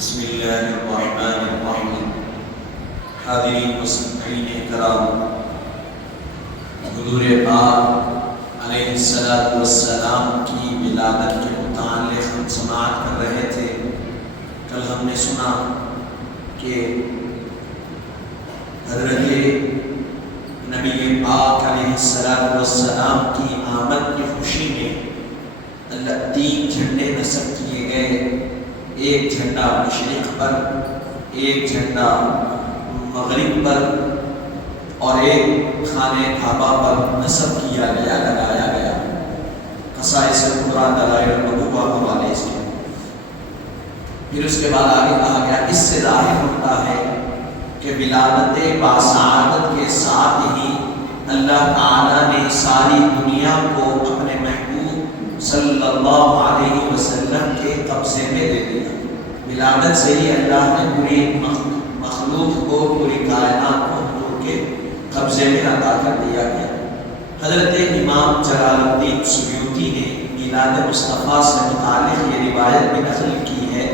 بسم اللہ الرحمن الرحیم۔ حاضرین و سامعین کرام، حضور پاک علیہ السلام کی ولادت کے متعلق ہم سماعت کر رہے تھے۔ کل ہم نے سنا کہ حضرت نبی پاک علیہ السلام کی آمد کی خوشی میں اللہ 3 جھنڈے نصب کیے گئے، ایک جھنڈا مشرق پر، ایک جھنڈا مغرب پر اور ایک خانہ کعبہ پر نصب کیا گیا، لگایا گیا۔ خصائص کبریٰ دلائل النبوہ حوالے سے پھر اس کے بعد آگے کہا گیا، اس سے ظاہر ہوتا ہے کہ ولادت باسعادت کے ساتھ ہی اللہ تعالیٰ نے ساری دنیا کو اپنے محبوب صلی اللہ علیہ وسلم کے قبضے میں دے دیا۔ ولادت سے ہی اللہ نے پوری مخلوق کو، پوری کائنات کو حضور کے قبضے میں عطا کر دیا گیا۔ حضرت امام جلال الدین سیوطی نے میلاد مصطفیٰ سے متعلق یہ روایت بھی نقل کی ہے،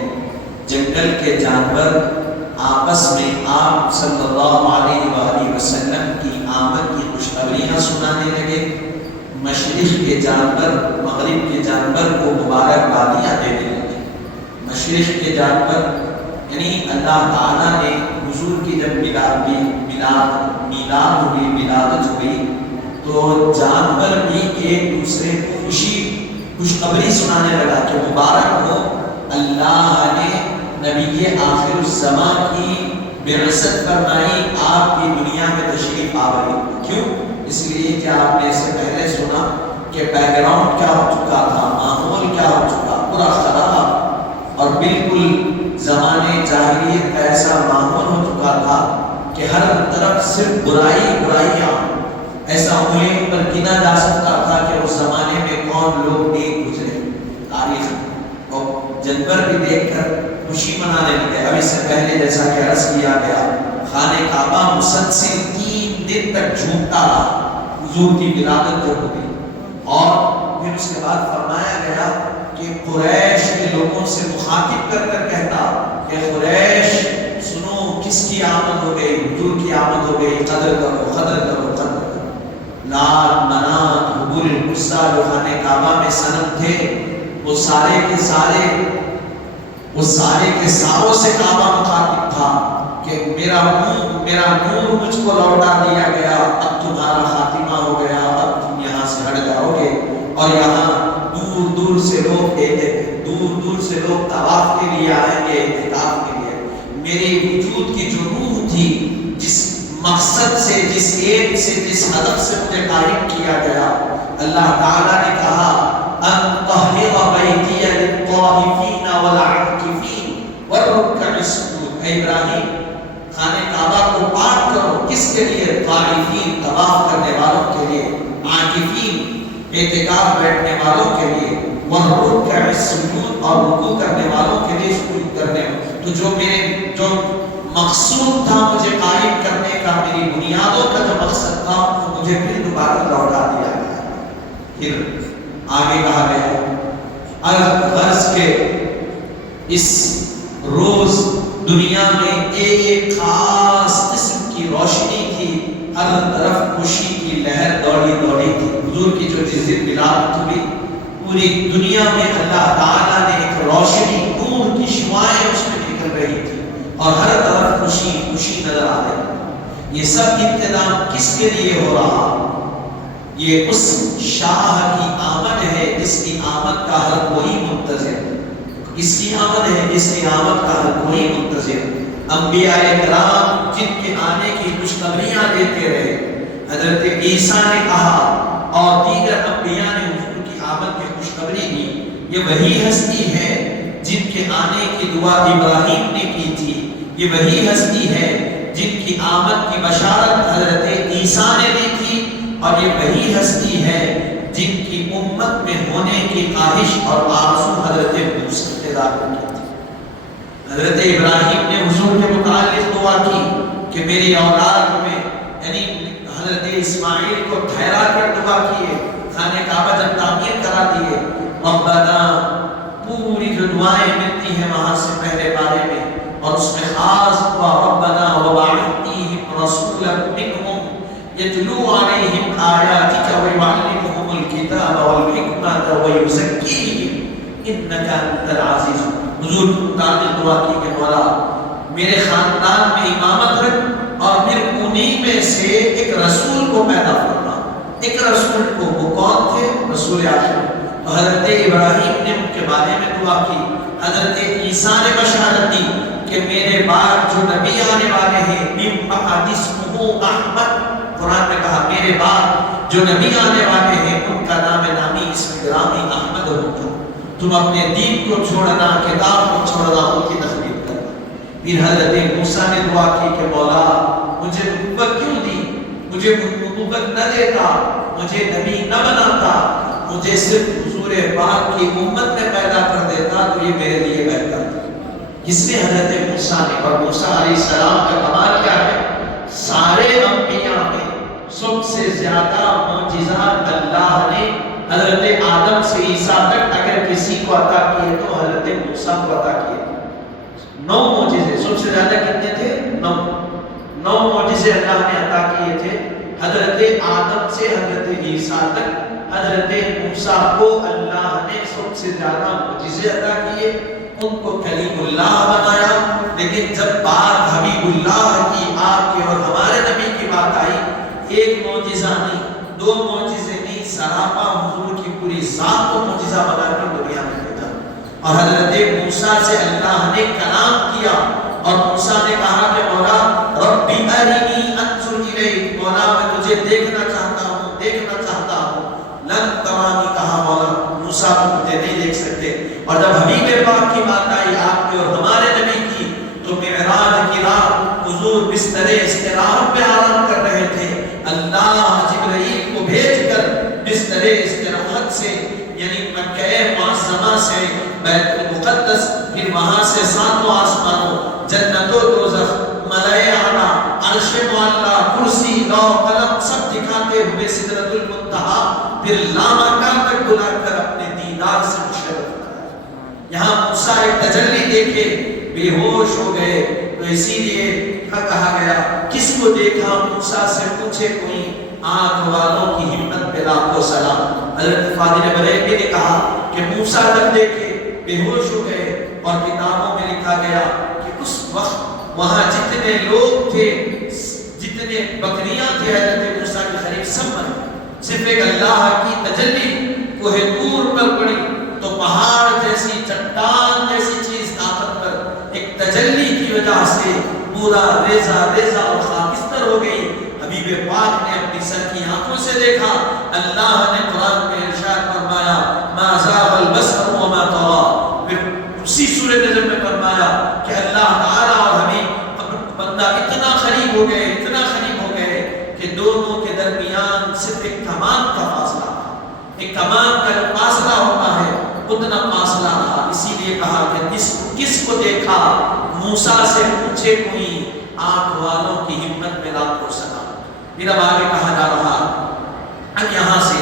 جنگل کے جانور آپس میں آپ صلی اللہ علیہ وآلہ وسلم کی آمد کی خوشخبریاں سنانے لگے، مشرق کے جانور مغرب کے جانور کو مبارکبادیاں دینے لگے۔ مشرق کے جانور یعنی اللہ تعالیٰ نے حضور کی جب ولادت ہوئی تو جانور بھی ایک دوسرے کو خوشخبری سنانے لگا کہ مبارک ہو، اللہ نے نبی آخر الزمان کی بعثت فرمائی، آپ کی دنیا میں تشریف آوری۔ کیوں؟ اس لیے کہ آپ نے اس سے پہلے سنا کہ بیک گراؤنڈ کیا ہو چکا تھا، ماحول کیا ہو چکا، پورا خراب اور بالکل زمانے جاہلیت کا ایسا ماحول ہو چکا تھا کہ ہر طرف صرف برائیاں، ایسا انگلیوں پر گنا جا سکتا تھا کہ اس زمانے میں کون لوگ نیک گزرے۔ تاریخ اور جانور بھی دیکھ کر خوشی منانے لگے۔ اب اس سے پہلے جیسا کہ عرض کیا گیا، خانہ کعبہ مسلسل 3 دن تک جھومتا رہا حضور کی ولادت جو ہوئی، اور پھر اس کے بعد فرمایا گیا کہ قریش کے لوگوں سے مخاطب کر کر کہتا کہ قریش سنو، کس کی آمد ہو گئی؟ حضور کی آمد ہو گئی، قدر کرو، قدر کرو، قدر کرو۔ لات، منات، حبول العزیٰ جو خانہ کعبہ میں صنم تھے، وہ سارے کے ساروں سے کعبہ مخاطب تھا کہ میرا نور مجھ کو لوٹا دیا گیا، اب تمہارا خاتمہ ہو گیا، اب تم یہاں سے ہٹ جاؤ گے۔ اور یہاں دور دور سے لوگ طواف کے لیے آئیں گے، اعتکاف کے لیے۔ میرے وجود کی جو روح تھی، جس مقصد سے، جس ایم سے، جس ہدف سے مجھے قائم کیا گیا، اللہ تعالیٰ نے کہا ان طہر بیتی للطائفین والعاکفین والرکع السجود۔ اے ابراہیم، خانہ کعبہ کو پاک کرو، کس کے لیے؟ طائفین، طواف کرنے والوں کے لیے، عاکفین، اعتکاف بیٹھنے والوں کے لیے، والرکع السجود، اور رکوع کرنے والوں کے لیے، سجود کرنے۔ تو جو مقصود تھا مجھے قائم کرنے کا، میری بنیادوں کا جو مقصد تھا، وہ مجھے پھر دوبارہ لوٹا دیا گیا۔ پھر آگے کہا گیا، غرض کے اس روز دنیا میں ایک خاص قسم کی روشنی تھی، ہر طرف خوشی کی لہر دوڑی تھی۔ حضور کی جو جس دن ولادت ہوئی، پوری دنیا میں اللہ تعالیٰ نے ایک روشنی، نور کی شعاعیں اس میں نکل رہی تھی، اور ہر طرف خوشی نظر آ رہی۔ یہ سب انتظام کس کے لیے ہو رہا؟ یہ اس شاہ کی آمد ہے جس کی آمد کا ہر کوئی منتظر، اس کی آمد ہے جس کی آمد کا ہر کوئی منتظر۔ انبیاء کرام جن کے آنے کی خوشخبریاں دیتے رہے، حضرت عیسیٰ نے کہا اور دیگر انبیاء نے حضور کی آمد کی خوشخبری دی۔ یہ وہی ہستی ہے جن کے آنے کی دعا ابراہیم نے کی تھی، یہ وہی ہستی ہے جن کی آمد کی بشارت حضرت عیسیٰ نے دی تھی، اور یہ وہی ہستی ہے جن کی امت میں ہونے کی خواہش اور آرزو حضرت موسیٰ نے کی تھی۔ حضرت ابراہیم نے حضور کے متعلق دعا کی کہ میری اولاد میں، یعنی حضرت اسماعیل کو ٹھہرا کر دعا کیے، خانہ کعبہ جب تعمیر کرا دیے، ربنا، پوری جو دعائیں ملتی ہیں وہاں سے پہلے بارے میں انک انت العزیز. حضور تعالی دعا کی کہ مولا میرے خاندان میں امامت رکھ اور پھر انہی میں سے ایک رسول کو پیدا فرما. ایک رسول کو، وہ کون تھے؟ رسول آخر. تو حضرت ابراہیم نے ان کے بارے میں دعا کی. حضرت عیسیٰ نے بشارت دی کہ میرے بعد جو نبی آنے والے ہیں من بعد اسمہ احمد. قرآن میں کہا میرے بعد جو نبی آنے والے ہیں ان کا نام نامی اسم گرامی احمد ہوگا. تم اپنے دین کو چھوڑنا، کتاب کو چھوڑنا، ان کی تخلیق کرنا. پھر حضرت موسیٰ نے دعا کی کہ مولا مجھے نبوت کیوں دی؟ مجھے نبوت نہ دیتا، مجھے نبی نہ بناتا، مجھے صرف حضور پاک کی امت میں پیدا کر دیتا تو یہ میرے لیے بہتر تھا. اس میں حضرت موسیٰ نے، اور موسیٰ علیہ السلام کا کمال کیا ہے؟ سارے انبیاء میں سب سے زیادہ معجزات اللہ نے حضرت آدم سے عیسیٰ تک اگر کسی کو عطا کیے تو حضرت موسیٰ کو عطا کیے. 9 معجزے سب سے زیادہ کتنے تھے؟ 9 معجزے اللہ نے عطا کیے تھے. حضرت آدم سے حضرت عیسیٰ تک حضرت موسیٰ کو اللہ نے سب سے زیادہ معجزے عطا کیے. ان کو کلیم اللہ بنایا. لیکن جب بات حبیب اللہ کی، آپ کے اور ہمارے نبی کی بات آئی، ایک معجزہ نہیں، 2 معجزے نہیں، سراپا حضور کی پوری ذات کو معجزہ بنا کر دنیا میں بھیجا. اور حضرت موسیٰ سے اللہ نے کلام کیا اور موسیٰ نے کہا کہ مولا ربی ارنی انظر الیک، مولا میں تجھے دیکھنا چاہتا ہوں، دیکھنا چاہتا ہوں. لن ترانی، کہا مولا موسیٰ مجھے نہیں دیکھ سکتے. اور جب حبیب پاک کی بات آئی، آپ کی اور ہمارے نبی کی، تو معراج کی رات حضور بستر استراحت پہ آرام کر رہے تھے. اللہ جبرائیل کو بھیج کر بستر استراحت سے، یعنی مکہ معظمہ سے بیت المقدس، پھر وہاں سے 7 آسمانوں، جنت و دوزخ، ملائے اعلیٰ، عرش معلیٰ، کرسی، لوح قلم سب دکھاتے ہوئے سدرۃ المنتہا، پھر لامکان تک بلا کر اپنے دیدار سے مشرف کرایا. یہاں موسیٰ ایک تجلی دیکھے بے ہوش ہو گئے. تو اسی لیے کہا گیا کس کو دیکھا؟ موسیٰ سے پوچھے کوئی، آنکھ والوں کی ہمت پہ لاکھوں سلام. حضرت فاضل بریلوی نے کہا کہ موسیٰ جب دیکھے بے ہوش ہو گئے. اور کتابوں میں لکھا گیا کہ اس وقت وہاں جتنے لوگ تھے، جتنے بکریاں تھے حضرت موسیٰ کے قریب، سب مر گئے. صرف ایک اللہ کی تجلی کوہ طور پر پڑی تو پہاڑ جیسی، چٹان جیسی چیز طاقتور ایک تجلی کی وجہ سے پورا ریزہ ریزہ اور خاکستر ہو گئی. حبیب پاک نے اپنی سر کی آنکھوں سے دیکھا. اللہ نے قرآن میں ارشاد فرمایا ما زاغ البصر وما طغى. پھر اسی سورہ نجم میں فرمایا کہ اللہ تعالیٰ اور حبیب بندہ اتنا قریب ہو گئے، اتنا قریب ہو گئے کہ دونوں کے درمیان صرف ایک کمان کا فاصلہ، ایک کمان کا جو فاصلہ ہوتا ہے اتنا فاصلہ رہا. اسی لیے کہا کہ کس کو دیکھا؟ موسیٰ سے پوچھے کوئی، آنکھ والوں کی ہمت میں لاکھوں سلام. پھر اب آگے کہا جا رہا اب یہاں سے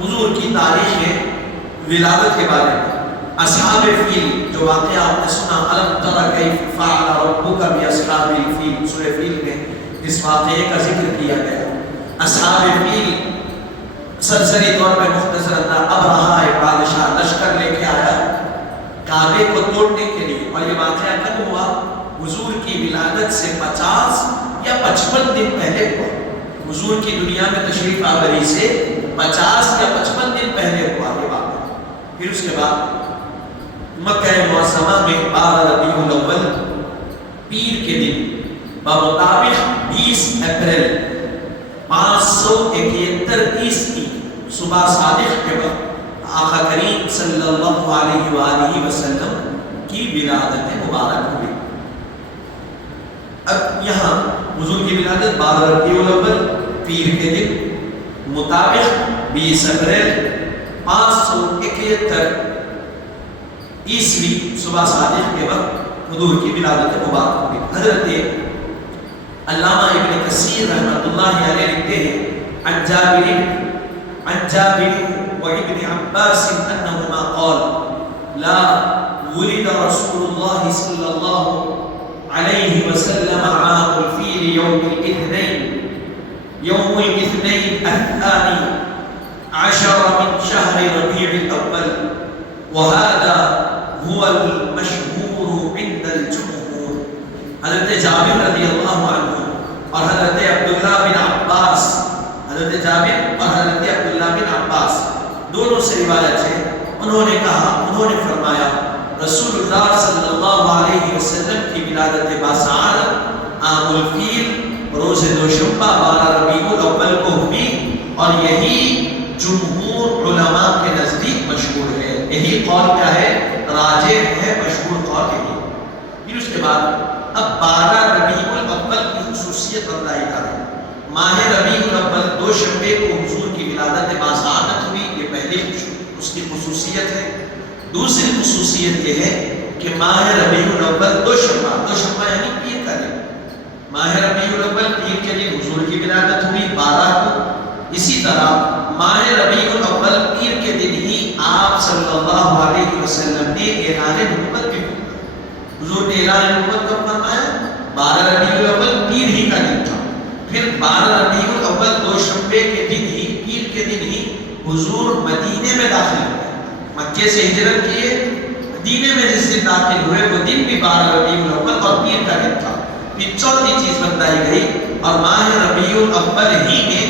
حضور کی تاریخ ولادت کے بارے میں. اصحاب فیل جو واقعہ آپ نے سنا، الم تر کیف فعل ربک باصحاب الفیل، سورہ فیل میں اس واقعے کا ذکر کیا گیا. اصحاب فیل سرسری طور پہ مختصر انداز، اب رہا ایک بادشاہ لشکر لے کے آیا کعبے کو توڑنے کے لیے. اور یہ واقعہ کب ہوا؟ حضور کی ولادت سے 50 یا 55 دن پہلے ہوا. حضور کی دنیا میں تشریف آوری سے 50 یا 55 دن پہلے ہوا یہ واقعہ. پھر اس کے بعد مکہ معظمہ میں 12 ربیع الاول پیر کے دن بمطابق 20 اپریل 571 عیسوی صبح صادق کے وقت آقا کریم صلی اللہ علیہ وآلہ وسلم کی ولادت مبارک ہوئی. اب یہاں حضور کی ولادت 12 ربیع الاول پیر کے دن مطابق 20 اپریل 571 عیسوی صبح صادق کے وقت حضور کی ولادت مبارک ہوئی. حضرت علامہ ابن کثیر رحمۃ اللہ علیہ لکھتے ہیں عن جابر وابن عباس انہما قال لا ولد رسول اللہ صلی اللہ علیہ وسلم عام الفیل یوم الاثنین الثانی عشر من شهر ربيع الأول وهذا الجمهور. حضرت جابر رضی اللہ عنہ اور حضرت عبداللہ بن عباس، حضرت جابر اور حضرت عبداللہ بن عباس دونوں سے روایت ہے، انہوں نے کہا، انہوں نے فرمایا رسول اللہ صلی اللہ علیہ وسلم کی ولادت باسعادت عام الفیل روز دوشنبہ 12 ربیع الاول کو ہوئی، اور یہی جمہور علماء کے نزدیک مشہور ہے، یہی قول کیا ہے؟ راجح ہے، مشہور قول یہی. پھر اس کے بعد اب 12 ربیع الاول کی خصوصیت بتائی جا رہی ہے. ماہ ربیع الاول دوشنبے کو حضور کی ولادت باسعادت ہوئی، یہ پہلی اس کی خصوصیت ہے. دوسری خصوصیت یہ ہے کہ ماہ ربیع الاول دوشنبہ، دوشنبہ یعنی پیر کا دن، ماہ ربیع الاول پیر کے دن حضور کی ولادت ہوئی 12 کو. اسی طرح ماہ ربیع الاول پیر کے دن ہی آپ صلی اللہ علیہ وسلم نے اعلان نبوت بھی فرمایا. حضور نے اعلان نبوت کب فرمایا؟ 12 ربیع الاول پیر ہی کا دن تھا. پھر 12 ربیع الاول دوشنبے کے دن ہی، پیر کے دن ہی حضور مدینے میں داخل ہوئے. مکے سے ہجرت کیے، مدینے میں جس دن داخل ہوئے وہ دن بھی 12 ربیع الاول اور پیر کا دن تھا. پھر چوتھی چیز بتائی گئی، اور ماہ ربیع الاول ہی میں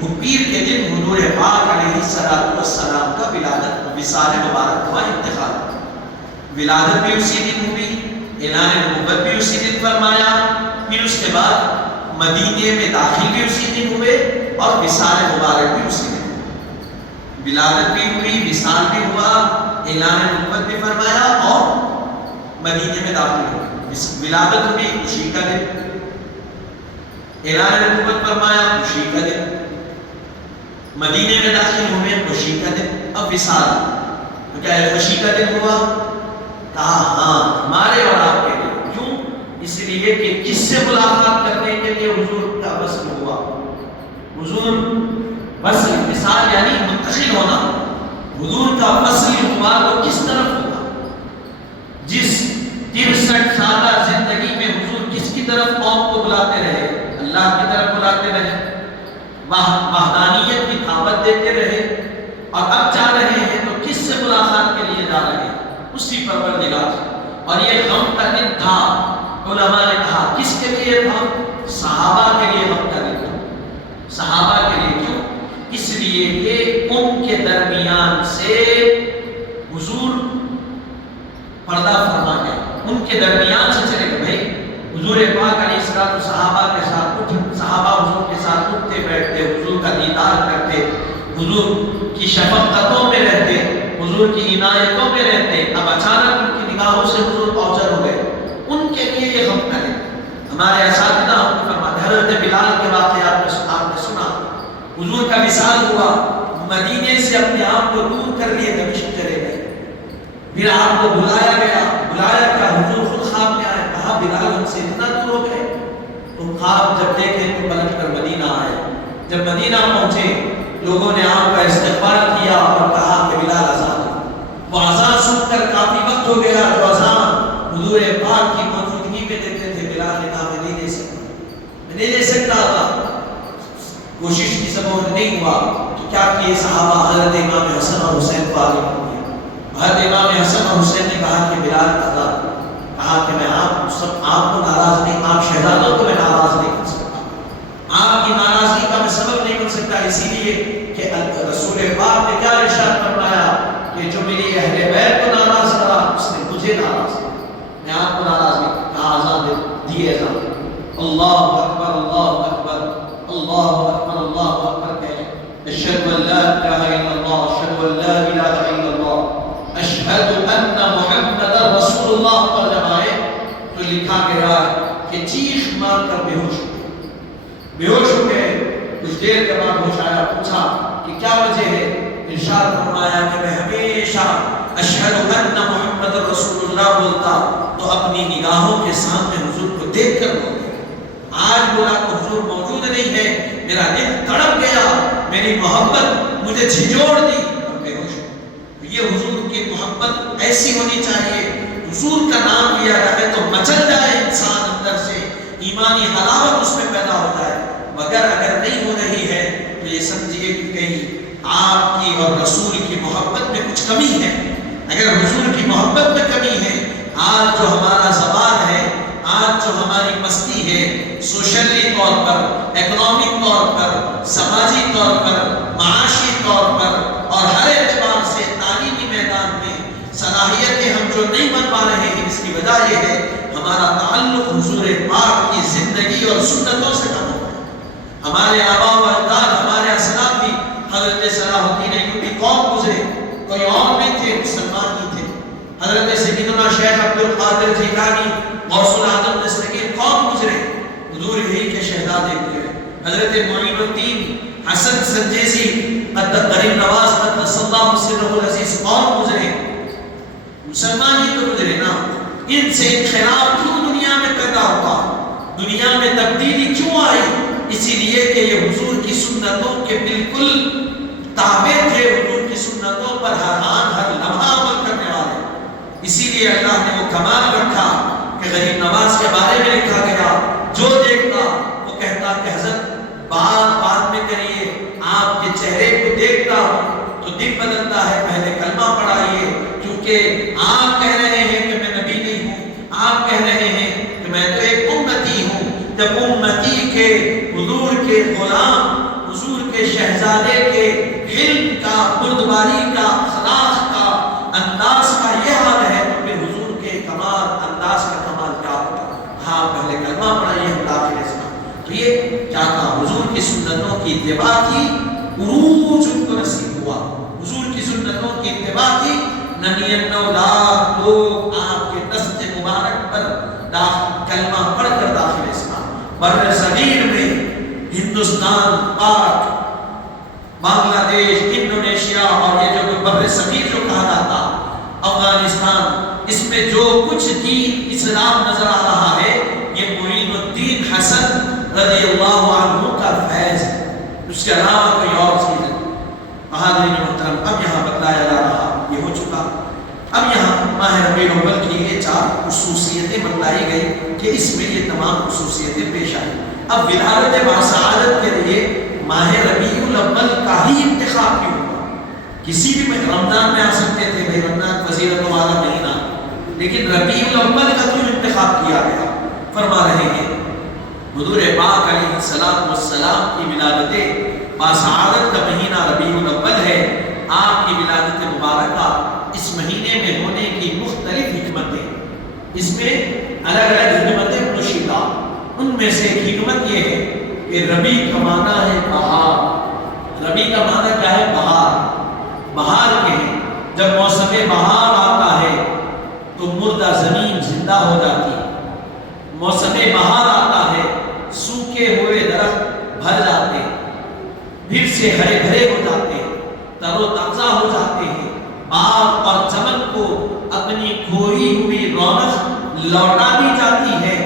وہ پیر کے دن حضور پاک علیہ السلام کا ولادت وصال مبارک ہوا، انتقال. ولادت بھی اسی دن ہوئی، اعلان نبوت بھی اسی دن فرمایا. پھر اس کے بعد مدینے میں داخل بھی اسی دن ہوئے، اور وصال مبارک بھی اسی دن. ولادت بھی ہوئی، وصال بھی ہوا، اعلان نبوت بھی فرمایا، اور مدینے میں داخل ہوئے. ولادت ہوئی خوشی کا دن، اعلان نبوت فرمایا خوشی کا دن، مدینے میں داخل ہوئے خوشی کا دن. اب وصال تو کیا ہے؟ خوشی کا دن ہوا. کہا ہاں ہمارے اور آپ کے لیے. کیوں؟ اس لیے کہ کس سے ملاقات کرنے کے لیے حضور کا وصل ہوا. حضور وصل، وصال یعنی منتقل ہونا. حضور کا وصل ہوا تو کس طرف ہوا؟ جس 63 سالہ زندگی میں حضور کس کی طرف قوم کو بلاتے رہے؟ اللہ کی طرف بلاتے رہے، وحدانیت کی دعوت دیتے رہے. اور اب جا رہے ہیں تو کس سے ملاقات کے لیے جا رہے ہیں؟ اسی پروردگار سے. اور یہ غم کا دن تھا. علماء نے کہا کس کے لیے تھا؟ صحابہ کے لیے غم کا دن تھا. صحابہ کے لیے. کیوں؟ اس لیے کہ ان کے درمیان سے حضور پردہ فرما گئے، ان کے درمیان سے چلے گئے. بھائی حضور پاک علیہ السلام صحابہ کے ساتھ صحابہ حضور کے ساتھ اٹھتے بیٹھتے، حضور کا دیدار کرتے، حضور کی شفقتوں میں رہتے، حضور کی عنایتوں میں رہتے. اب اچانک ان کی نگاہوں سے حضور اوجر ہو گئے. ان کے لیے یہ غم کا دن. ہمارے اساتذہ ہم کو فرماتے ہیں، حضرت بلال کے واقعات میں آپ نے سنا، حضور کا وصال ہوا، مدینے سے اپنے آپ کو دور کر لیے، دمشق چلے گئے. پھر آپ کو بلایا گیا. بلایا کیا؟ حضور خود خواب میں آئے. کہا بلال ہم سے اتنا دور ہو گئے؟ تو خواب جب دیکھے تو پلٹ کر مدینہ آئے. جب مدینہ پہنچے لوگوں نے آپ کا استقبال کیا اور کہا کہ بلال اذان. وہ اذان سن کر کافی وقت ہو گیا جو اذان حضور پاک کی موجودگی میں دیتے تھے. بلال نے کہا میں نہیں دے سکتا، میں نہیں دے سکتا تھا. کوشش کی سبب نہیں ہوا تو کیا کیے صحابہ؟ حضرت امام حسن اور حسین کو آگے کر دیا. حضرت امام حسن اور حسین نے کہا کہ بلال آزاد. کہا کہ میں آپ کو ناراض نہیں، آپ شہزادوں کو میں ناراض نہیں کر سکتا، آپ کی ناراضگی کا میں سبب نہیں بن سکتا. اسی لیے کہ رسول پاک نے کیا ارشاد فرمایا کہ جو میری اہل بیت کو ناراض کرا اس نے مجھے ناراض کیا. میں آپ کو ناراض نہیں کہا. آزاد دیے اذان. اللہ اکبر، اللہ اکبر، اللہ اکبر، اللہ اکبر کہیں. اشہد ان لا الہ الا اللہ، اشہد ان لا الہ الا اللہ، اشہد ان محمد رسول اللہ. پر جب آئے تو لکھا گیا کہ چیخ مار کر بے ہوش ہو گئے. بے ہوش ہو گئے. کچھ دیر کے بعد ہوش آیا. پوچھا کہ کیا وجہ ہے؟ ارشاد فرمایا کہ میں ہمیشہ اشہد ان محمد رسول اللہ بولتا تو اپنی نگاہوں کے سامنے حضور کو دیکھ کر بولتا. آج بولا تو حضور موجود نہیں ہے، میرا دل تڑپ گیا، میری محبت مجھے جھنجھوڑ دی اور بے ہوش. یہ حضور کی محبت ایسی ہونی چاہیے، حضور کا نام لیا جائے تو مچل جائے انسان اندر سے، ایمانی حلاوت اس میں پیدا ہو جائے. مگر اگر نہیں ہو رہی ہے تو یہ سمجھیے کہ کہیں آپ کی اور رسول کی محبت میں کچھ کمی ہے. اگر حضور کی محبت میں کمی ہے، آج جو ہمارا زوال ہے، آج جو ہماری مستی ہے، سوشلی طور پر، اکنامک طور پر، سماجی طور پر، معاشی طور پر اور ہر اعتبار سے تعلیمی میدان میں صلاحیتیں ہم جو نہیں بن پا رہے ہیں، اس کی وجہ یہ ہے ہمارا تعلق حضور پاک کی زندگی اور سنتوں سے کم ہو گیا۔ ہمارے آباء و اجداد، ہمارے اسلاف بھی حضرت صلاح الدین ایوبی قوم گزرے، کوئی اور نہیں تھے، مسلمان ہی تھے۔ حضرت سیدنا شیخ عبد القادر جیلانی غوث العظم دستگیر قوم گزرے، حضور ہی کے شہزادے ہوئے۔ حضرت معین الدین حسن سنجیزی غریب نواز قدس اللہ سرہ العزیز قوم گزرے، مسلمان ہی تو گزرے نا۔ ان سے انقلاب کیوں دنیا میں پیدا ہوا، دنیا میں تبدیلی کیوں آئی؟ اسی لیے کہ یہ حضور کی سنتوں کے بالکل تابع تھے، حضور کی سنتوں پر ہر آن ہر لمحہ عمل کرنے والے۔ اسی لیے اللہ نے وہ کمال رکھا کہ غریب نواز کے بارے میں لکھا گیا، جو دیکھتا وہ کہتا کہ حضرت بات بعد میں کریے، آپ کے چہرے کو دیکھتا ہوں تو دل بدلتا ہے، پہلے کلمہ پڑھائیے، کیونکہ آپ کہہ رہے ہیں کہ میں نبی نہیں ہوں، آپ کہہ رہے ہیں کہ میں تو ایک امتی ہوں۔ جب امتی کے حضور کے غلام، حضور کے شہزادے کے علم کا، بردباری کا، اخلاق کا، انداز کا یہ حال ہے تو پھر حضور کے کمال، انداز کا کمال کیا ہوگا؟ ہاں پہلے کلمہ پڑھائیے، ہم داخل اسلام۔ تو یہ کیا تھا؟ حضور کی سنتوں کی اتباع کی عروج ان کو نصیب ہوا، حضور کی سنتوں کی اتباع کی۔ 99 لاکھ لوگ آپ کے دست مبارک پر کلمہ پڑھ کر داخل اسلام۔ بر صغیر میں ہندوستان، پاک، بنگلہ دیش، انڈونیشیا اور یہ جو بر صغیر جو کہا جاتا افغانستان، اس میں جو کچھ دین اسلام نظر آ رہا ہے یہ معین الدین حسن رضی اللہ عنہ کا فیض ہے، اس کے علاوہ کوئی اور چیز نہیں۔ حاضرین محترم، اب یہاں بتلایا جا رہا یہ ہو چکا، اب یہاں ماہ ربیع الاول کی یہ 4 خصوصیتیں بتلائی گئی کہ اس میں یہ تمام خصوصیتیں پیش آئی۔ اب ولادت باسعادت کے لیے ماہ ربیع الاول کا ہی انتخاب کیوں ہوا؟ کسی بھی رمضان میں آ سکتے تھے، بھائی رمضان فضیلت والا مہینہ، لیکن ربیع الاول کا کیوں انتخاب کیا گیا؟ فرما رہے ہیں حضور پاک علیہ السلام کی ولادت باسعادت کا مہینہ ربیع الاول ہے۔ آپ کی ولادت مبارکہ اس مہینے میں ہونے کی مختلف حکمتیں، اس میں الگ الگ حکمتیں پوشیدہ، ان میں سے ایک حکمت یہ ہے کہ ربیع کا معنی ہے بہار۔ ربیع کا معنی کیا ہے؟ بہار۔ بہار کے ہیں، جب موسم بہار آتا ہے تو مردہ زمین زندہ ہو جاتی ہے، موسم بہار آتا ہے سوکھے ہوئے درخت بھر جاتے ہیں، پھر سے ہرے بھرے ہو جاتے ہیں، تر و تازہ ہو جاتے ہیں، باغ اور چمن کو اپنی کھوئی ہوئی رونق لوٹا دی جاتی ہے،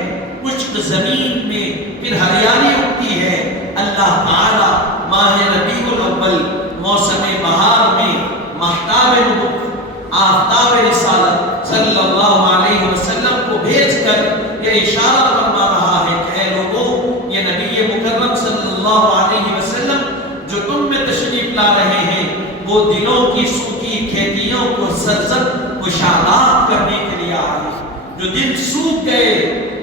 خشک زمین میں پھر ہریالی اگتی ہے۔ اللہ تعالی ماہ ربیع الاول موسم بہار میں مہتاب نبوت، آفتاب رسالت صلی اللہ علیہ وسلم کو بھیج کر یہ اشارہ فرما رہا ہے کہ اے لوگوں، یہ نبی مکرم صلی اللہ علیہ وسلم جو تم میں تشریف لا رہے ہیں وہ دلوں کی سوکھی کھیتیوں کو سرسبز و شاداب کرنے کے لیے آئے۔ جو دل سوکھ گئے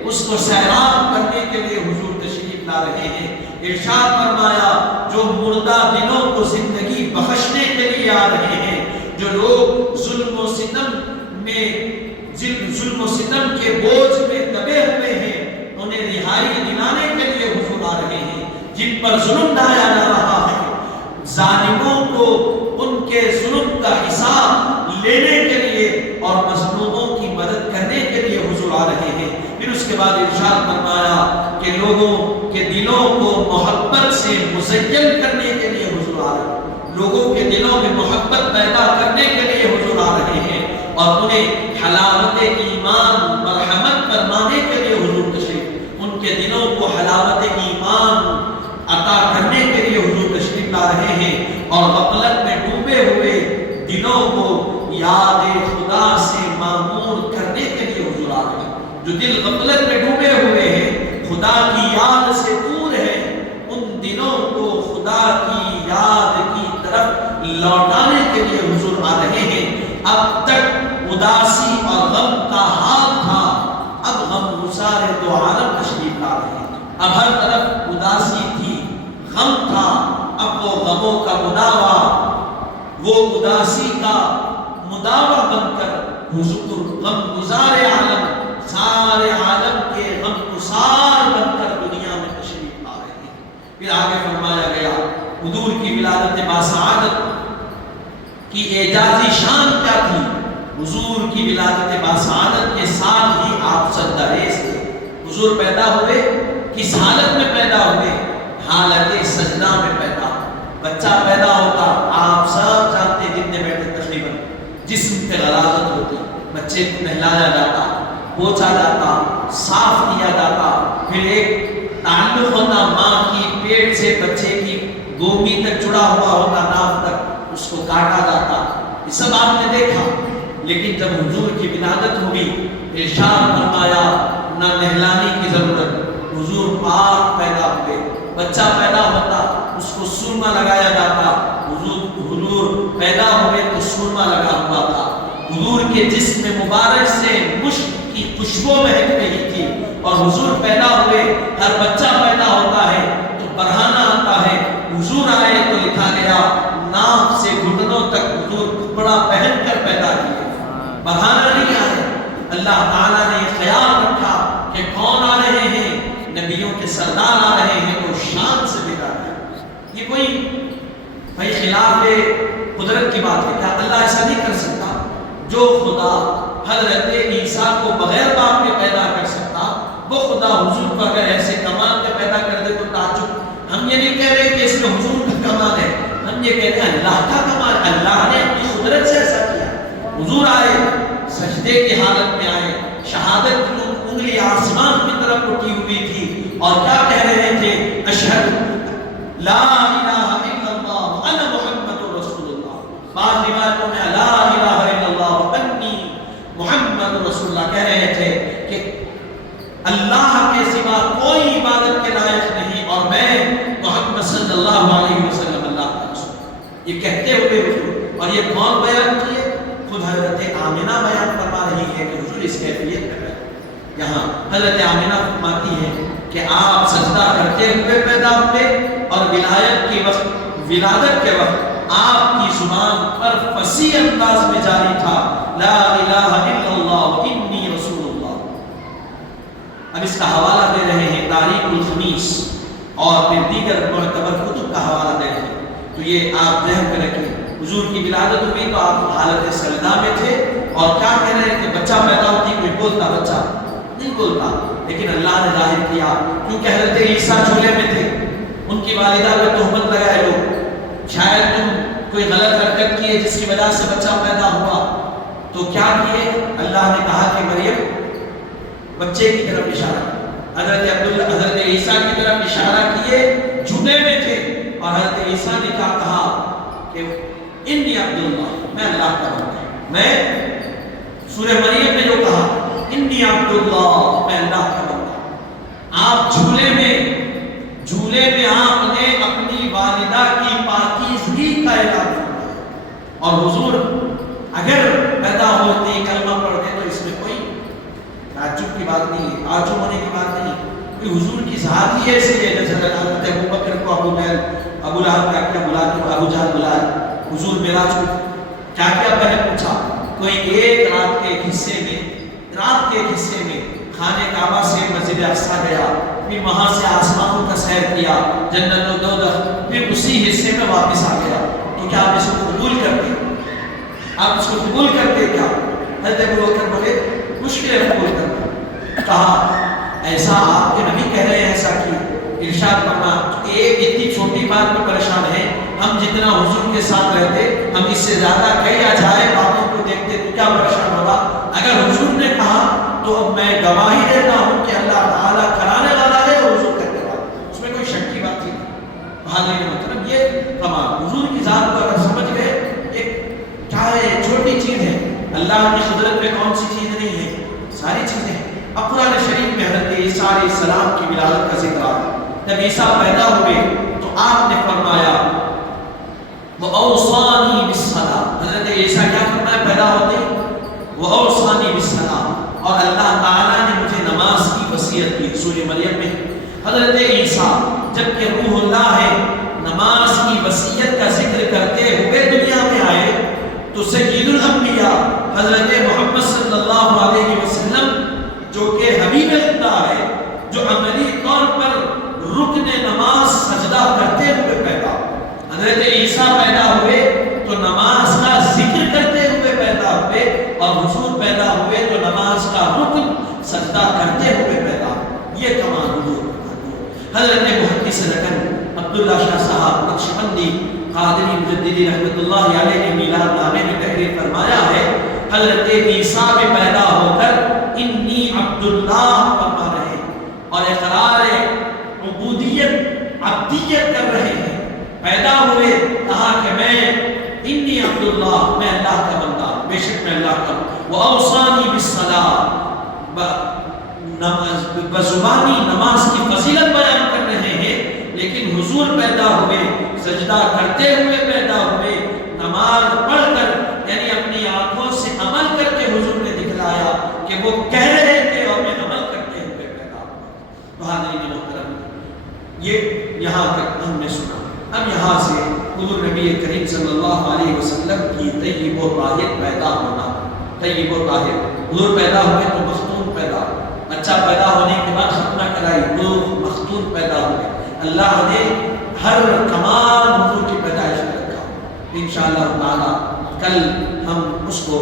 اس کو سیراب کرنے کے لیے حضور تشریف لا رہے ہیں۔ ارشاد فرمایا جو مردہ دلوں کو زندگی بخشنے کے لیے آ رہے ہیں، جو لوگ ظلم و ستم کے بوجھ میں دبے ہوئے ہیں انہیں رہائی دلانے کے لیے حضور آ رہے ہیں، جن پر ظلم ڈھایا جا رہا ہے ظالموں کو ان کے ظلم کا حساب لینے کے لیے اور مظلوموں کی مدد کرنے کے لیے حضور آ رہے ہیں۔ پھر اس کے بعد ارشاد فرمایا کہ لوگوں کے دلوں کو محبت سے مزین کرنے کے لیے حضور آ رہے ہیں، لوگوں کے دلوں میں محبت پیدا کرنے کے لیے حضور آ رہے ہیں اور انہیں حلاوت ایمان مرحمت فرمانے کے لیے حضور تشریف، ان کے دلوں کو حلاوت ایمان عطا کرنے کے لیے حضور تشریف لا رہے ہیں اور غفلت میں ڈوبے ہوئے دلوں کو یاد خدا سے معمور کرنے کے لیے حضور آ رہے ہیں۔ جو دل غفلت میں ڈوبے ہوئے ہیں، خدا کی یاد سے دور ہے، ان دلوں کو خدا کی یاد کی طرف لوٹانے کے لیے حضور آ رہے ہیں۔ اب تک اداسی اور غم کا حال گزار دو عالم تشریف لا رہے ہیں. اب ہر طرف اداسی تھی، غم تھا، اب وہ غموں کا مداوا، وہ اداسی کا مداوا بن کر حضور غم گزار عالم، سارے عالم کے غم گسار بن کر دنیا میں تشریف لا رہے ہیں. پھر آگے فرمایا گیا حضور کی ولادت باسعادت کی اعجازی شان کیا تھی. حضور کی ولادت باسعادت کے ساتھ ہی آپ سجدہ ریز تھے. حضور پیدا ہوئے کس حالت میں پیدا ہوئے؟ حالت سجدہ میں پیدا. بچہ پیدا ہوتا آپ سب جانتے جتنے بیٹھے تقریباً جسم پہ غلاظت ہوتی، بچے کو نہلایا جاتا، پوچھا جاتا، صاف کیا جاتا، پھر ایک تعلق ہوتا ماں کی پیٹ سے بچے کی گومی تک جڑا ہوا ہوتا، ناف تک اس کو کاٹا جاتا. یہ سب آپ نے دیکھا. لیکن جب حضور کی ولادت ہوئی ارشاد فرمایا نہ نہلانے کی ضرورت، حضور پاک پیدا ہوئے. بچہ پیدا ہوتا اس کو سرما لگایا جاتا، حضور پیدا ہوئے تو سرما لگا ہوا تھا. حضور کے جسم مبارک سے مشک کی خوشبو مہک رہی تھی. اور حضور پیدا ہوئے، ہر بچہ پیدا ہوتا ہے تو برہانہ آتا ہے. حضور آئے تو لکھا گیا ناف سے گھٹنوں تک حضور کپڑا پہن کر پیدا کیے. برہانہ نہیں آئے. اللہ تعالیٰ نے خیال رکھا کہ کون آ رہے ہیں، نبیوں کے سردار آ رہے ہیں، تو شان سے بتا ہے. یہ کوئی بھائی خلاف قدرت کی بات ہے کیا؟ اللہ ایسا نہیں کر سکتا. جو خدا حضرت عیسیٰ کو بغیر باپ کے پیدا کر سکتا، وہ خدا حضور کو اگر ایسے کمال کے پیدا کر دے تو تعجب. ہم یہ نہیں کہہ رہے کہ اس میں حضور کا کمال ہے، ہم یہ کہتے ہیں اللہ کا کمال. اللہ نے اپنی قدرت سے ایسا کیا. حضور آئے، سجدے کی حالت میں آئے، شہادت کی انگلی آسمان کی طرف اٹھی ہوئی تھی اور کیا کہہ رہے تھے؟ اشہد لا الہ الا اللہ انا محمد رسول اللہ. بعض روایتوں میں لا الہ الا اللہ انی محمد رسول اللہ کہہ رہے تھے کہ اللہ کے سوا کوئی عبادت کے لائق نہیں اور میں محمد صلی اللہ علیہ وسلم اللہ کا رسول. یہ کہتے ہوئے حضور، اور یہ کون بیان کیے؟ خود حضرت آمنہ بیان فرما رہی ہے کہ حضور اس کیفیت میں پیدا. یہاں حضرت آمنہ فرماتی ہے کہ آپ سجدہ کرتے ہوئے پیدا ہوئے اور ولادت کے وقت آپ کی زبان پر فصیح انداز میں جاری تھا لا الہ الا اللہ انی رسول اللہ. اب اس کا حوالہ دے رہے ہیں تاریخ الخمیس اور پھر دیگر معتبر کتب کا حوالہ دے رہے ہیں. تو یہ آپ ذہن میں رکھیں. حضور کی ولادت ہوئی تو آپ حالت سجدہ میں تھے اور کیا کہہ رہے ہیں کہ بچہ پیدا ہوتی کوئی بولتا، بچہ نہیں بولتا، لیکن اللہ نے ظاہر کیا. کیونکہ حضرت عیسیٰ جھولے میں تھے، ان کی والدہ پہ تہمت لگائے لوگ، شاید تم کوئی غلط حرکت کی ہے جس کی وجہ سے بچہ پیدا ہوا. تو کیا کیے؟ اللہ نے کہا کہ مریم بچے کی طرف اشارہ، حضرت عیسیٰ کی طرف اشارہ کیے. جھولے میں تھے اور حضرت عیسیٰ نے کیا کہا کہ انی عبداللہ، میں اللہ کا بندہ ہوں. میں سورہ مریم میں جو کہا انی عبداللہ، میں اللہ کا بندہ ہوں. آپ جھولے میں آپ نے اپنی والدہ کی پاکیزگی کا اعلان فرمایا. اور حضور اگر پیدا ہوتے کلمہ پڑھتے تو اس میں کوئی تعجب کی بات نہیں ہے، تعجب ہونے کی بات نہیں. حضور کی ذات ہی ایسی ہے جیسے حضرت ابوبکر کو ابو لہب کیا کیا بلا کے ابو جہل بلایا. حضور معراج کو کیا کیا پہلے پوچھا. کوئی ایک رات کے حصے میں خانہ کعبہ سے مسجد اقصی گیا، پھر وہاں سے آسمانوں کا سیر کیا، جنت و دوزخ، پھر اسی حصے میں واپس آ گیا. تو کیا آپ اس کو قبول کرتے؟ آپ اس کو قبول کرتے کیا؟ حضرت ابوبکر بولے مشکل ہے قبول کرنا. کہا ایسا آپ کے نبی کہہ رہے ہیں ایسا کیوں؟ ارشاد فرما ایک اتنی چھوٹی بات پر پریشان ہے، ہم جتنا حضور کے ساتھ رہتے ہم اس سے زیادہ کئی عجائب باتوں کو دیکھتے تو کیا پریشان ہوگا. اگر حضور نے کہا تو اب میں گواہی دیتا ہوں کہ اللہ تعالیٰ کرانے والا ہے اور حضور کرنے والا، اس میں کوئی شک کی بات نہیں. بھاگنے کا مطلب یہ کمال حضور کی ذات کو اگر سمجھ گئے، ایک چاہے چھوٹی چیز ہے، اللہ کی قدرت میں کون سی چیز نہیں ہے، ساری چیزیں ہیں. اب قرآن شریف میں حضرت عیسیٰ علیہ السلام کی ولادت کا ذکر آتا. جب عیسیٰ پیدا ہوئے تو آپ نے فرمایا وَأَوْصَانِي بِالصَّلَاةِ. حضرت عیسیٰ کیا فرمایا پیدا ہوتے؟ وَأَوْصَانِي بِالصَّلَاةِ، اور اللہ تعالیٰ نے مجھے نماز کی وصیت کی سورہ مریم میں حضرت عیسیٰ جبکہ روح اللہ ہے نماز کی وصیت کا ذکر کرتے ہوئے دنیا میں آئے تو سید الانبیاء حضرت محمد صلی اللہ علیہ وسلم جو کہ حبیب خدا ہے، جو عملی طور پر رکن نماز سجدہ کرتے ہوئے پیدا، حضرت عیسیٰ پیدا ہوئے تو نماز کا ذکر کرتے ہوئے پیدا ہوئے، اور حضور پیدا ہوئے تو نماز کا رکن سجدہ کرتے ہوئے پیدا ہوئے۔ یہ کمال حضور حضرت محدث رکن عبداللہ شاہ صاحب نقشبندی قادری مجددی رحمۃ اللہ علیہ نے میلاد نامے میں تحریر فرمایا ہے، حضرت عیسیٰ میں پیدا ہو کر انی عبداللہ فرما رہے اور اقرار عبودیت عبدیت کر رہے ہیں۔ پیدا ہوئے کہا کہ میں انی عبداللہ، میں اللہ کا بندہ، بے شک میں اللہ کا، وَأَوْصَانِي بِالصَّلَاةِ، بزبانی نماز کی فضیلت بیان کر رہے ہیں، لیکن حضور پیدا ہوئے سجدہ کرتے ہوئے پیدا ہوئے، نماز پڑھ کر یعنی اپنی آنکھوں سے عمل کر کے حضور نے دکھلایا کہ وہ کہہ رہے تھے اور میں عمل کرتے ہوئے پیدا ہوا۔ تو حاضرین محترم، یہ یہاں تک ہم نے سنا۔ اب یہاں سے حضور نبی کریم صلی اللہ علیہ وسلم کی طیب و طاہر پیدا ہونا، طیب و طاہر، حضور پیدا ہوئے تو مختون پیدا، بچہ پیدا ہونے کے بعد ختنہ کرائی تو مختون پیدا ہوئے۔ اللہ نے ہر کمال حضور کی پیدائش میں رکھا۔ انشاءاللہ تعالی کل ہم اس کو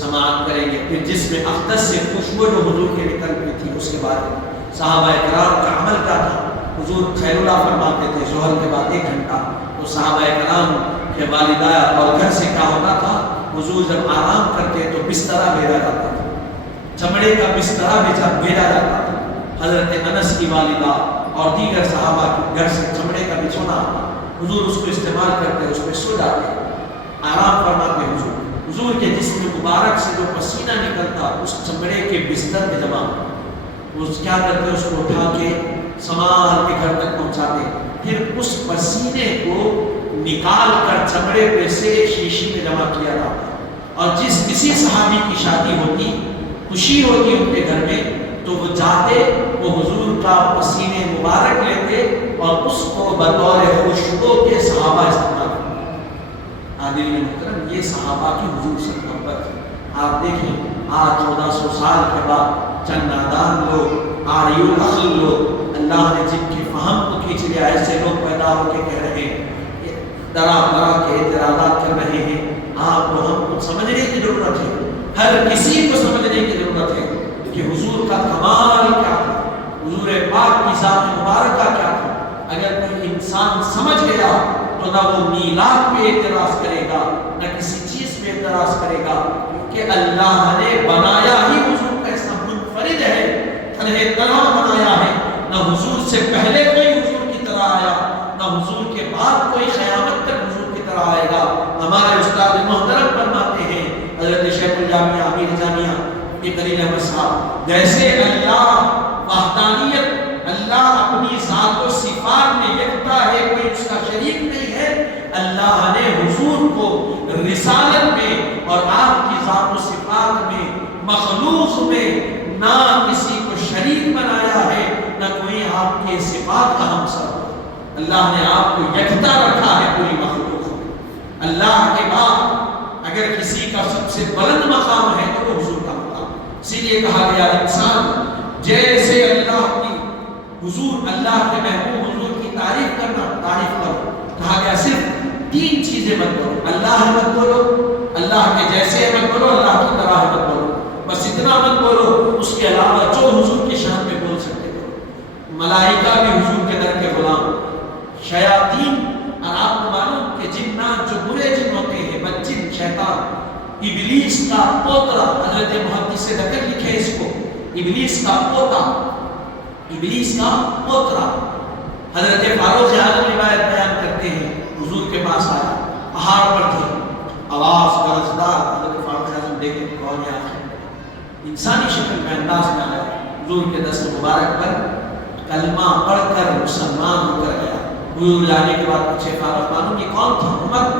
سماعت کریں گے۔ پھر جس میں اقدس سے خوشبو جو حضور کے نکل ہوئی تھی اس کے بعد صحابہ کرام کا عمل کیا تھا۔ حضور خیر اللہ فرماتے تھے ظہر کے بعد 1 گھنٹہ، تو صحابہ کرام کے والدہ اور گھر سے کیا ہوتا تھا، حضور جب آرام کرتے تو بسترا بھیجا جاتا تھا، چمڑے کا بسترا بھیجا جاتا تھا۔ حضرت انس کی والدہ اور دیگر صحابہ کے گھر سے چمڑے کا بچھونا، حضور اس کو استعمال کرتے، اس پہ سو جاتے، آرام فرماتے۔ حضور کے جسم مبارک سے جو پسینہ نکلتا اس چمڑے کے بستر میں جمع، وہ کیا کرتے، اس کو اٹھا کے سنبھال کے گھر تک پہنچاتے، پھر اس پسینے کو نکال کر چمڑے پہ سے شیشی میں جمع کیا جاتا۔ اور جس کسی صحابی کی شادی ہوتی، خوشی ہوتی ان کے گھر میں، تو وہ جاتے، وہ حضور کا پسینے مبارک لیتے اور اس کو بطور خوشبو کے صحابہ استعمال کرتے۔ حاضرین محترم، یہ صحابہ کی حضور سے محبت۔ آپ دیکھیں آج 1400 سال کے بعد چند نادان لوگ، عاری العقل لوگ، اللہ نے جن کی فہم کو کھینچ لیا، ایسے لوگ پیدا ہو کے کہہ رہے ہیں، طرح کے اعتراضات کر رہے ہیں۔ آپ کو ہم کو سمجھنے کی ضرورت ہے، ہر کسی کو سمجھنے کی ضرورت ہے کہ حضور کا کمال کیا تھا، حضور پاک کی ذات مبارکہ کیا تھا۔ اگر کوئی انسان سمجھ گیا تو نہ وہ میلاد پہ اعتراض کرے گا، نہ کسی چیز پہ اعتراض کرے گا، کیونکہ اللہ نے بنایا ہی حضور کا ایسا منفرد ہے، تنہا بنایا ہے۔ نہ حضور سے پہلے کوئی حضور کی طرح آیا، نہ حضور کے بعد کوئی قیامت تک حضور کی طرح آئے گا۔ ہمارے استاد محترم فرماتے ہیں حضرت شیخ الجامعہ امیر جامعہ ابن احمد صاحب، جیسے اللہ وحدانیت، اللہ اپنی ذات و صفات میں یکتا ہے، کوئی اس کا شریک نہیں ہے، اللہ نے حضور کو رسالت میں اور آپ کی ذات و صفات میں، مخلوق میں نہ کسی کو شریک بنایا ہے، نہ کوئی آپ کے صفات کا ہمسر۔ اللہ نے آپ کو یکتا رکھا ہے پوری مخلوق میں۔ اللہ کے بعد اگر کسی کا سب سے بلند مقام ہے تو وہ حضور کا مقام، اسی لیے کہا گیا انسان جیسے اللہ کی حضور، اللہ کے محبوب حضور کی تعریف کرنا، تعریف کرو۔ کہا گیا صرف 3 چیزیں مت کرو، اللہ مت بولو، اللہ کے جیسے مت بولو، اللہ کی طرح مت بولو، بس اتنا مت بولو، اس کے علاوہ جو حضور کی شان میں بول سکتے ہو۔ ملائکہ بھی حضور کے در کے غلام، شیاطین، اور آپ کو معلوم کہ جنات جو برے جن ہوتے ہیں، بدجن، شیطان، ابلیس کا پوترا، حضرت محدث سے ذکر لکھے اس کو، ابلیس کا پوتا، ابلیس کا پوترا۔ حضرت فاروق اعظم روایت بیان کرتے ہیں، حضور کے پاس آیا، پہاڑ پر تھے، آواز گرجدار، حضرت فاروق اعظم دیکھیں کون ہے آخر، انسانی شکل میں انداز میں آیا، حضور کے دست مبارک پر کلمہ پڑھ کر مسلمان ہو کر گیا۔ حضور جانے کے بعد پوچھے فاروق معلوم یہ کون تھا؟ عمر۔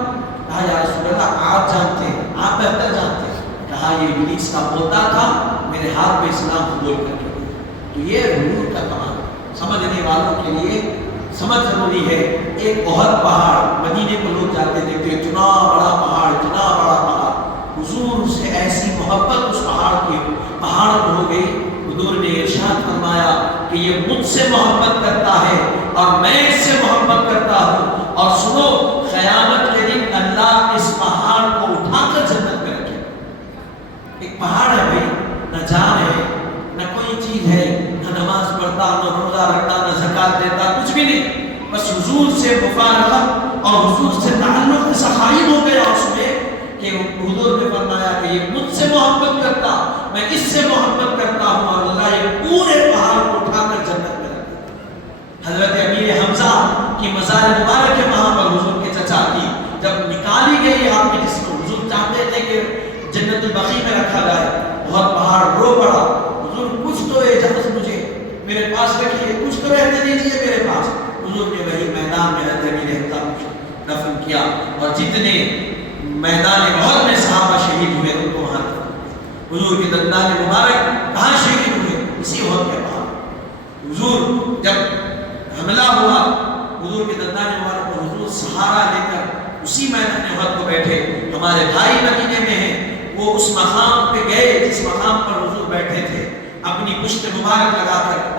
کہا یا رسول اللہ آپ جانتے ہیں، آپ بہتر جانتے ہیں۔ کہا یہ ابلیس کا پوتا تھا، میرے ہاتھ پہ اسلام قبول کر کے۔ تو یہ حضور کا کمال سمجھنے والوں کے لیے سمجھ ضروری ہے. ایک بہت پہاڑ مدینے کو لوگ جاتے دیکھتے اتنا بڑا پہاڑ اتنا بڑا پہاڑ, حضور سے ایسی محبت اس پہاڑ کو ہو گئی. حضور نے ارشاد فرمایا کہ یہ مجھ سے محبت کرتا ہے اور میں اس سے محبت کرتا ہوں, اور سنو قیامت کے دن اللہ اس پہاڑ کو اٹھا کر جنت میں رکھے. ایک پہاڑ ہے بھائی, نہ جان ہے نہ کوئی چیز ہے, نہ نماز پڑھتا نہ روزہ رکھتا نہ زکات دیتا, کچھ بھی نہیں, بس حضور سے مفارقت اور حضور سے تعلق ایسا قائم ہو گیا اس میں کہ حضور نے فرمایا کہ یہ مجھ سے محبت کرتا, میں اس سے محبت کرتا ہوں, اور اللہ یہ پورے پہاڑ کو اٹھا کر جنت میں رکھتا. حضرت امیر حمزہ کی مزار مبارک ہے وہاں پر حضور کے چچا کی جب نکالی گئی آپ کے جسم, حضور چاہتے تھے کہ جنت البقیع میں رکھا جائے, بہت پہاڑ رو پڑا, حضور کچھ تو اجازت مجھے میرے پاس رکھیے, کچھ تو رہنے دیجیے میرے پاس. حضور نے وہی میدان میں حضرت امیر حمزہ کو دفن کیا, اور جتنے میدان احد میں صحابہ شہید ہوئے ان کو وہاں حضور کے دندان مبارک کہاں شہید ہوئے, اسی احد کے پاس. حضور جب حملہ ہوا حضور کے دندان مبارک کو حضور سہارا لے کر اسی میدان احد کو بیٹھے. ہمارے بھائی مدینے میں ہیں, وہ اس مقام پہ گئے جس مقام پر حضور بیٹھے تھے, اپنی پشت مبارک لگا کر.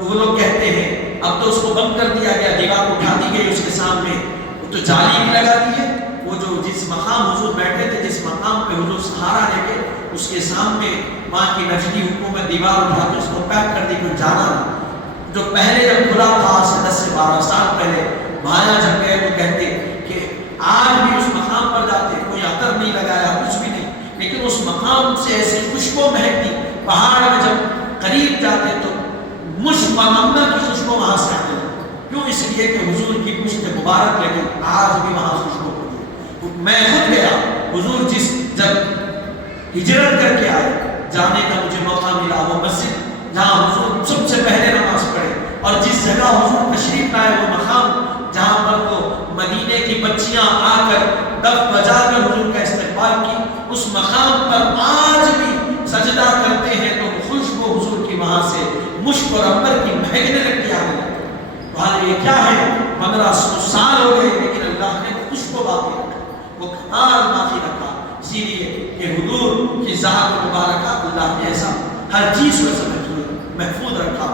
وہ لوگ کہتے ہیں اب تو اس کو بند کر دیا گیا, دیوار اٹھا دی گئی اس کے سامنے, وہ تو جالی بھی لگا دی ہے. وہ جو جس مقام حضور بیٹھے تھے, جس مقام پہ حضور سہارا لے کے, اس کے سامنے وہاں کی نجدی حکومت دیوار اٹھا کے اس کو پیک کر دی, کوئی جانا نہیں. جو پہلے جب کھلا تھا آج سے 10 سے 12 سال پہلے, وہاں جب گئے تو کہتے کہ آج بھی اس مقام پر جاتے, کوئی عطر نہیں لگایا کچھ بھی نہیں, لیکن اس مقام سے ایسی خوشبو مہکتی. پہاڑ میں جب قریب جاتے تو مشک و عنبر کی خوشبو وہاں سے آتی. کیوں؟ اس لیے کہ حضور کی پشت مبارک لگی, آج بھی وہاں خوشبو ہوتی. میں خود گیا, حضور جب ہجرت کر کے آئے, جانے کا مجھے موقع ملا وہ مسجد جہاں حضور سب سے پہلے نماز پڑھے, اور جس جگہ حضور تشریف لائے وہ مقام جہاں پر وہ مدینے کی بچیاں آ کر دف بجا کر حضور کا استقبال کی, اس مقام پر آج بھی سجدہ کرتے ہیں تو خوشبو حضور کی وہاں سے مشک اور عنبر کی مہکنے لگتی آنے لگتی. وہاں یہ کیا ہے, 1500 سال ہو گئے لیکن اللہ نے خوشبو باقی رکھا, وہ کمال باقی رکھا. اسی لیے کہ حضور کی ذات مبارکہ اللہ نے ایسا ہر چیز کو محفوظ رکھا.